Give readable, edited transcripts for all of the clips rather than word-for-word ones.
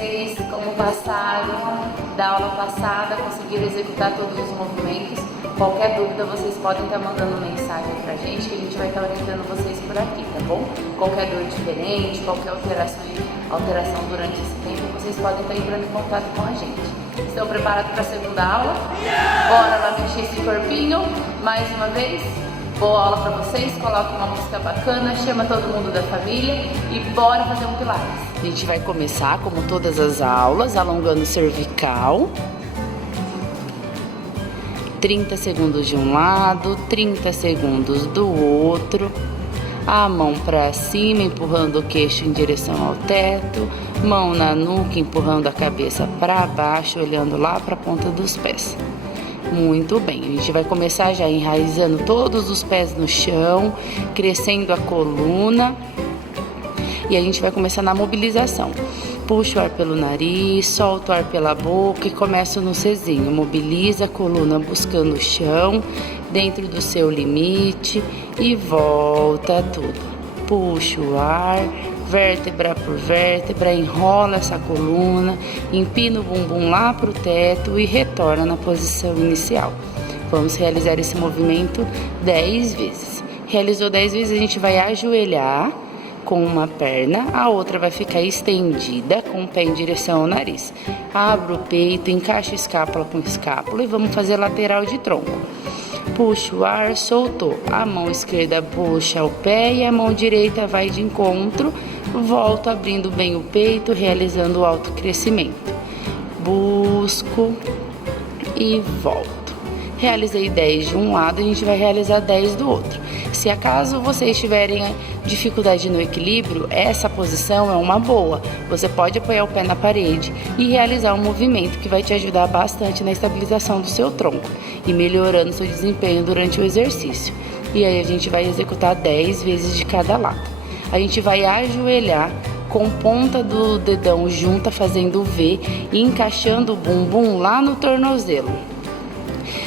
vocês, como passaram da aula passada, conseguiram executar todos os movimentos. Qualquer dúvida vocês podem estar mandando mensagem pra gente, que a gente vai estar orientando vocês por aqui, tá bom? Qualquer dor diferente, qualquer alteração durante esse tempo, vocês podem estar entrando em contato com a gente. Estão preparados para a segunda aula? Bora lá mexer esse corpinho mais uma vez? Boa aula para vocês, coloca uma música bacana, chama todo mundo da família e bora fazer um pilates. A gente vai começar, como todas as aulas, alongando o cervical. 30 segundos de um lado, 30 segundos do outro. A mão para cima, empurrando o queixo em direção ao teto. Mão na nuca, empurrando a cabeça para baixo, olhando lá para a ponta dos pés. Muito bem, a gente vai começar já enraizando todos os pés no chão, crescendo a coluna. E a gente vai começar na mobilização. Puxa o ar pelo nariz, solta o ar pela boca e começa no Czinho. Mobiliza a coluna buscando o chão, dentro do seu limite e volta tudo. Puxa o ar, vértebra por vértebra, enrola essa coluna, empina o bumbum lá para o teto e retorna na posição inicial. Vamos realizar esse movimento 10 vezes. Realizou 10 vezes, a gente vai ajoelhar com uma perna, a outra vai ficar estendida com o pé em direção ao nariz. Abra o peito, encaixa escápula com escápula e vamos fazer lateral de tronco. Puxa o ar, soltou. A mão esquerda puxa o pé e a mão direita vai de encontro. Volto abrindo bem o peito, realizando o autocrescimento. Busco e volto. Realizei 10 de um lado, a gente vai realizar 10 do outro. Se acaso vocês tiverem dificuldade no equilíbrio, essa posição é uma boa. Você pode apoiar o pé na parede e realizar um movimento que vai te ajudar bastante na estabilização do seu tronco e melhorando seu desempenho durante o exercício. E aí a gente vai executar 10 vezes de cada lado. A gente vai ajoelhar com ponta do dedão junta, fazendo V e encaixando o bumbum lá no tornozelo.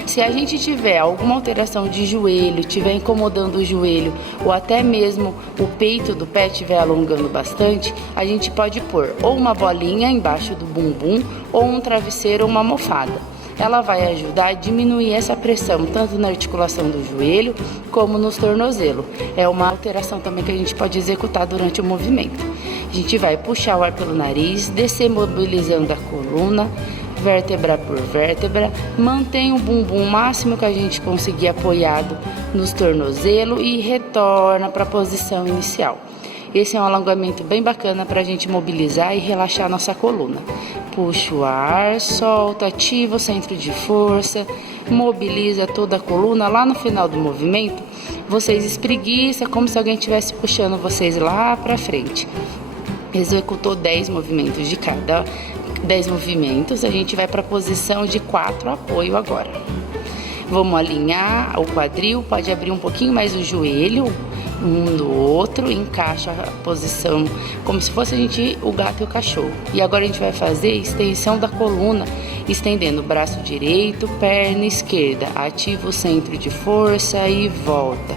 Se a gente tiver alguma alteração de joelho, estiver incomodando o joelho ou até mesmo o peito do pé estiver alongando bastante, a gente pode pôr ou uma bolinha embaixo do bumbum ou um travesseiro ou uma almofada. Ela vai ajudar a diminuir essa pressão tanto na articulação do joelho como nos tornozelos. É uma alteração também que a gente pode executar durante o movimento. A gente vai puxar o ar pelo nariz, descer mobilizando a coluna, vértebra por vértebra, mantém o bumbum máximo que a gente conseguir apoiado nos tornozelos e retorna para a posição inicial. Esse é um alongamento bem bacana para a gente mobilizar e relaxar a nossa coluna. Puxa o ar, solta, ativa o centro de força, mobiliza toda a coluna. Lá no final do movimento, vocês espreguiçam como se alguém estivesse puxando vocês lá para frente. Executou 10 movimentos de cada 10 movimentos, a gente vai para a posição de 4 apoio agora. Vamos alinhar o quadril, pode abrir um pouquinho mais o joelho, um do outro, encaixa a posição como se fosse o gato e o cachorro. E agora a gente vai fazer extensão da coluna, estendendo o braço direito, perna esquerda, ativa o centro de força e volta.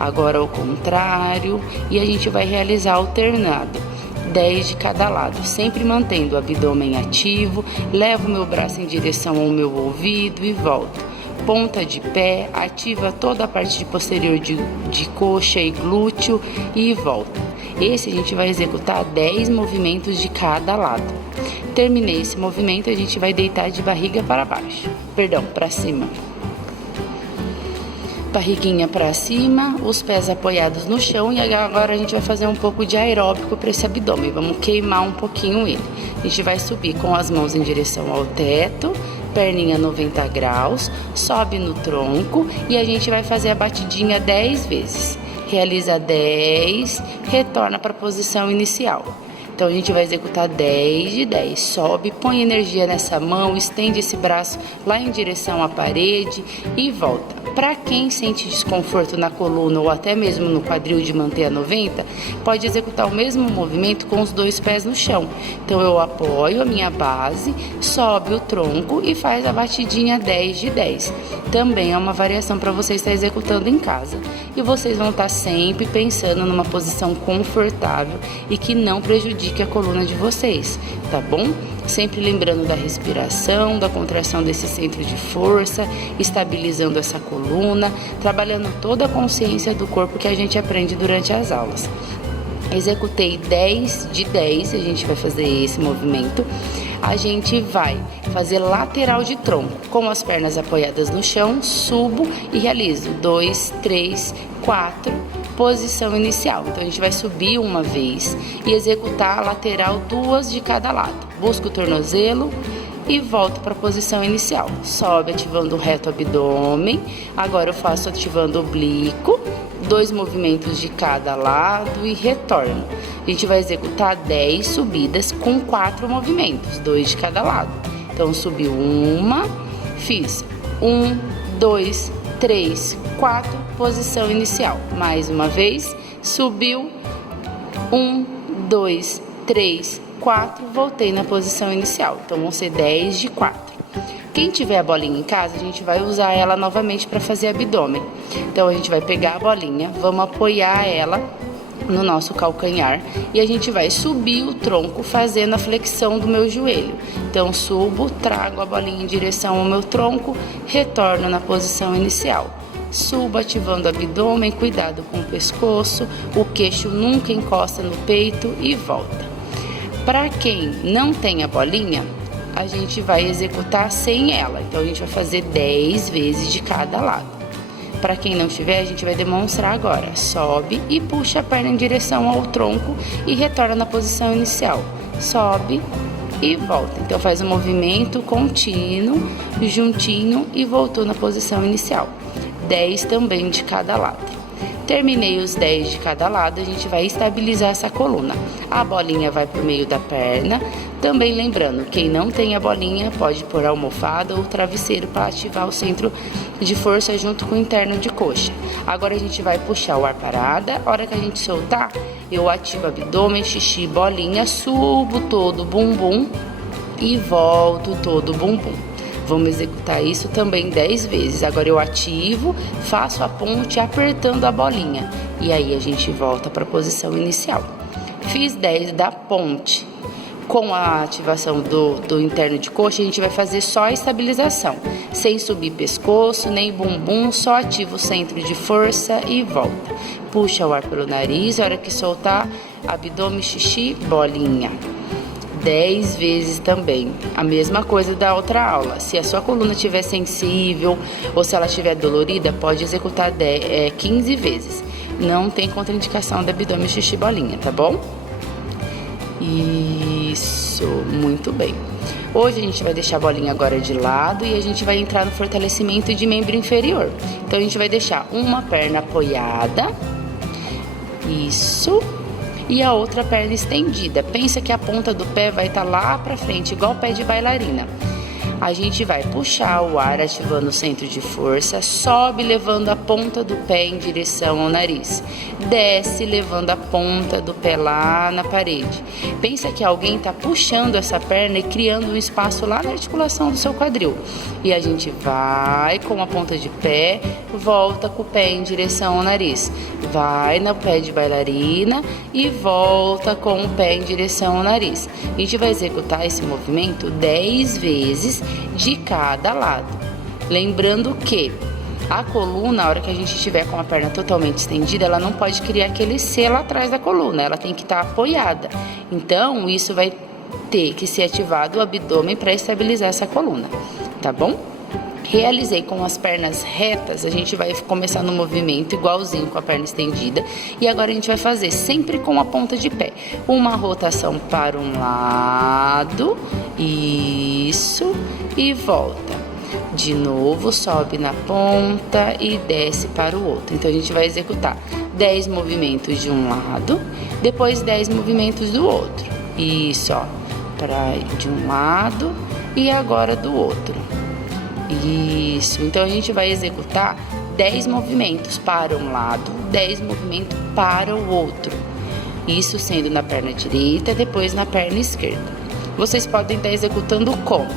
Agora ao contrário, e a gente vai realizar alternado. 10 de cada lado, sempre mantendo o abdômen ativo, levo o meu braço em direção ao meu ouvido e volto. Ponta de pé, ativa toda a parte posterior de coxa e glúteo e volta. Esse a gente vai executar 10 movimentos de cada lado. Terminei esse movimento, a gente vai deitar de barriga para baixo, para cima. Barriguinha para cima, os pés apoiados no chão e agora a gente vai fazer um pouco de aeróbico para esse abdômen, vamos queimar um pouquinho ele. A gente vai subir com as mãos em direção ao teto, perninha 90 graus, sobe no tronco e a gente vai fazer a batidinha 10 vezes. Realiza 10, retorna para a posição inicial. Então a gente vai executar 10 de 10, sobe, põe energia nessa mão, estende esse braço lá em direção à parede e volta. Para quem sente desconforto na coluna ou até mesmo no quadril de manter a 90, pode executar o mesmo movimento com os 2 pés no chão. Então eu apoio a minha base, sobe o tronco e faz a batidinha 10 de 10. Também é uma variação para você estar executando em casa. E vocês vão estar sempre pensando numa posição confortável e que não prejudique prejudique a coluna de vocês, tá bom? Sempre lembrando da respiração, da contração desse centro de força, estabilizando essa coluna, trabalhando toda a consciência do corpo que a gente aprende durante as aulas. Executei 10 de 10, a gente vai fazer esse movimento. A gente vai fazer lateral de tronco, com as pernas apoiadas no chão, subo e realizo 2, 3, 4, posição inicial. Então a gente vai subir uma vez e executar a lateral 2 de cada lado. Busca o tornozelo e volto para a posição inicial. Sobe ativando o reto abdômen. Agora eu faço ativando o oblíquo. 2 movimentos de cada lado e retorno. A gente vai executar 10 subidas com 4 movimentos, 2 de cada lado. Então, subiu uma, fiz 1, 2, 3, 4, posição inicial. Mais uma vez, subiu 1, 2, 3, 4, voltei na posição inicial. Então, vão ser 10 de 4. Quem tiver a bolinha em casa, a gente vai usar ela novamente para fazer abdômen. Então, a gente vai pegar a bolinha, vamos apoiar ela no nosso calcanhar e a gente vai subir o tronco fazendo a flexão do meu joelho. Então, subo, trago a bolinha em direção ao meu tronco, retorno na posição inicial. Subo ativando o abdômen, cuidado com o pescoço, o queixo nunca encosta no peito e volta. Para quem não tem a bolinha, a gente vai executar sem ela. Então, a gente vai fazer 10 vezes de cada lado. Para quem não tiver, a gente vai demonstrar agora. Sobe e puxa a perna em direção ao tronco e retorna na posição inicial. Sobe e volta. Então, faz um movimento contínuo, juntinho e voltou na posição inicial. 10 também de cada lado. Terminei os 10 de cada lado, a gente vai estabilizar essa coluna. A bolinha vai para o meio da perna. Também lembrando, quem não tem a bolinha pode pôr a almofada ou travesseiro para ativar o centro de força junto com o interno de coxa. Agora a gente vai puxar o ar parada. A hora que a gente soltar, eu ativo abdômen, xixi, bolinha, subo todo o bumbum e volto todo o bumbum. Vamos executar isso também 10 vezes. Agora eu ativo, faço a ponte apertando a bolinha. E aí a gente volta para a posição inicial. Fiz 10 da ponte. Com a ativação do interno de coxa, a gente vai fazer só a estabilização. Sem subir pescoço, nem bumbum, só ativa o centro de força e volta. Puxa o ar pelo nariz, a hora que soltar, abdômen, xixi, bolinha. 10 vezes também. A mesma coisa da outra aula. Se a sua coluna estiver sensível ou se ela estiver dolorida, pode executar 15 vezes. Não tem contraindicação de abdômen, xixi, bolinha, tá bom? Isso, muito bem. Hoje a gente vai deixar a bolinha agora de lado e a gente vai entrar no fortalecimento de membro inferior. Então a gente vai deixar uma perna apoiada. Isso. E a outra perna estendida. Pensa que a ponta do pé vai estar lá pra frente, igual o pé de bailarina. A gente vai puxar o ar ativando o centro de força, sobe levando a ponta do pé em direção ao nariz, desce levando a ponta do pé lá na parede. Pensa que alguém está puxando essa perna e criando um espaço lá na articulação do seu quadril. E a gente vai com a ponta de pé, volta com o pé em direção ao nariz, vai no pé de bailarina e volta com o pé em direção ao nariz. A gente vai executar esse movimento 10 vezes de cada lado. Lembrando que a coluna, na hora que a gente estiver com a perna totalmente estendida, ela não pode criar aquele C lá atrás da coluna, ela tem que estar apoiada. Então, isso vai ter que ser ativado o abdômen para estabilizar essa coluna, tá bom? Realizei com as pernas retas, a gente vai começar no movimento igualzinho com a perna estendida. E agora a gente vai fazer sempre com a ponta de pé. Uma rotação para um lado, isso, e volta. De novo, sobe na ponta e desce para o outro. Então a gente vai executar 10 movimentos de um lado, depois 10 movimentos do outro. Isso, ó, de um lado e agora do outro. Isso, então a gente vai executar 10 movimentos para um lado, 10 movimentos para o outro. Isso sendo na perna direita, depois na perna esquerda. Vocês podem estar executando como?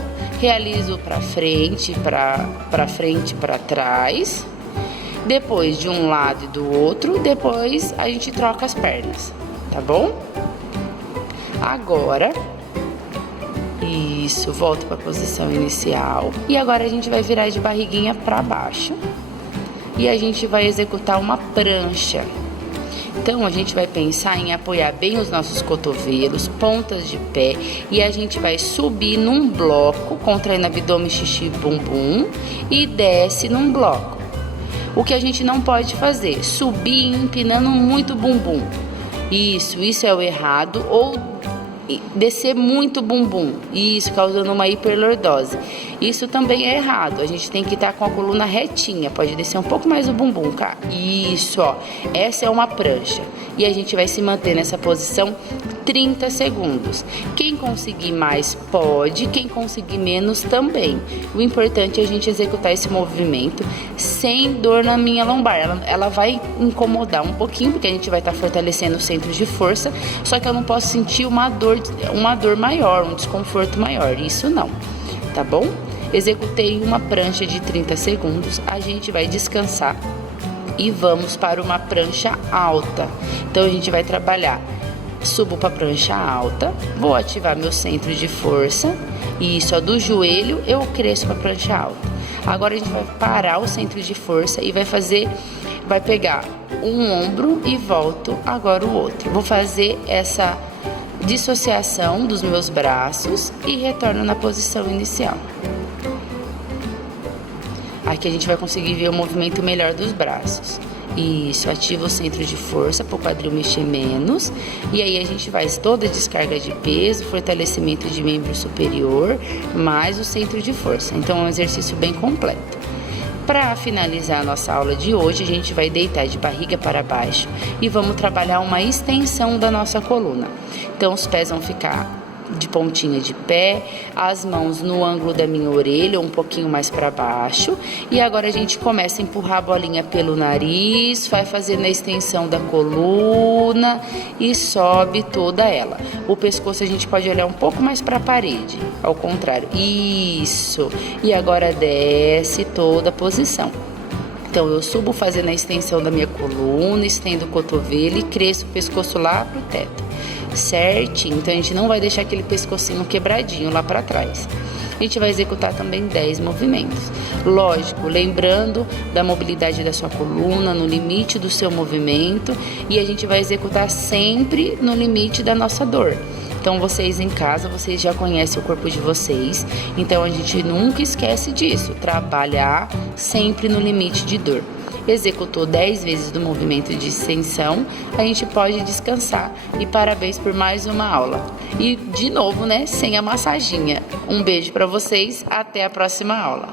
Realizo para frente, para trás, depois de um lado e do outro, depois a gente troca as pernas, tá bom? Agora, isso, volta para a posição inicial. E agora a gente vai virar de barriguinha para baixo. E a gente vai executar uma prancha. Então, a gente vai pensar em apoiar bem os nossos cotovelos, pontas de pé, e a gente vai subir num bloco, contraindo abdômen, xixi, bumbum, e desce num bloco. O que a gente não pode fazer? Subir empinando muito o bumbum. Isso é o errado. Ou descer muito bumbum, isso causando uma hiperlordose. Isso também é errado. A gente tem que estar com a coluna retinha, pode descer um pouco mais o bumbum, cara. Isso, ó. Essa é uma prancha. E a gente vai se manter nessa posição 30 segundos. Quem conseguir mais pode, quem conseguir menos também. O importante é a gente executar esse movimento sem dor na minha lombar. Ela vai incomodar um pouquinho, porque a gente vai estar fortalecendo os centros de força, só que eu não posso sentir uma dor maior, um desconforto maior. Isso não, tá bom? Executei uma prancha de 30 segundos, a gente vai descansar e vamos para uma prancha alta. Então a gente vai trabalhar. Subo para a prancha alta, vou ativar meu centro de força, e isso, ó, do joelho eu cresço para a prancha alta. Agora a gente vai parar o centro de força e vai pegar um ombro e volto agora o outro. Vou fazer essa dissociação dos meus braços e retorno na posição inicial. Aqui a gente vai conseguir ver o movimento melhor dos braços. Isso, ativa o centro de força para o quadril mexer menos. E aí a gente faz toda a descarga de peso, fortalecimento de membro superior, mais o centro de força. Então é um exercício bem completo. Para finalizar a nossa aula de hoje, a gente vai deitar de barriga para baixo e vamos trabalhar uma extensão da nossa coluna. Então os pés vão ficar de pontinha de pé, as mãos no ângulo da minha orelha, um pouquinho mais para baixo. E agora a gente começa a empurrar a bolinha pelo nariz, vai fazendo a extensão da coluna e sobe toda ela. O pescoço a gente pode olhar um pouco mais para a parede, ao contrário. Isso. E agora desce toda a posição. Então eu subo fazendo a extensão da minha coluna, estendo o cotovelo e cresço o pescoço lá pro teto. Certinho, então a gente não vai deixar aquele pescocinho quebradinho lá para trás. A gente vai executar também 10 movimentos. Lógico, lembrando da mobilidade da sua coluna, no limite do seu movimento, e a gente vai executar sempre no limite da nossa dor. Então vocês em casa, vocês já conhecem o corpo de vocês, então a gente nunca esquece disso, trabalhar sempre no limite de dor. Executou 10 vezes do movimento de extensão, a gente pode descansar. E parabéns por mais uma aula. E de novo, né, sem a massaginha. Um beijo para vocês, até a próxima aula.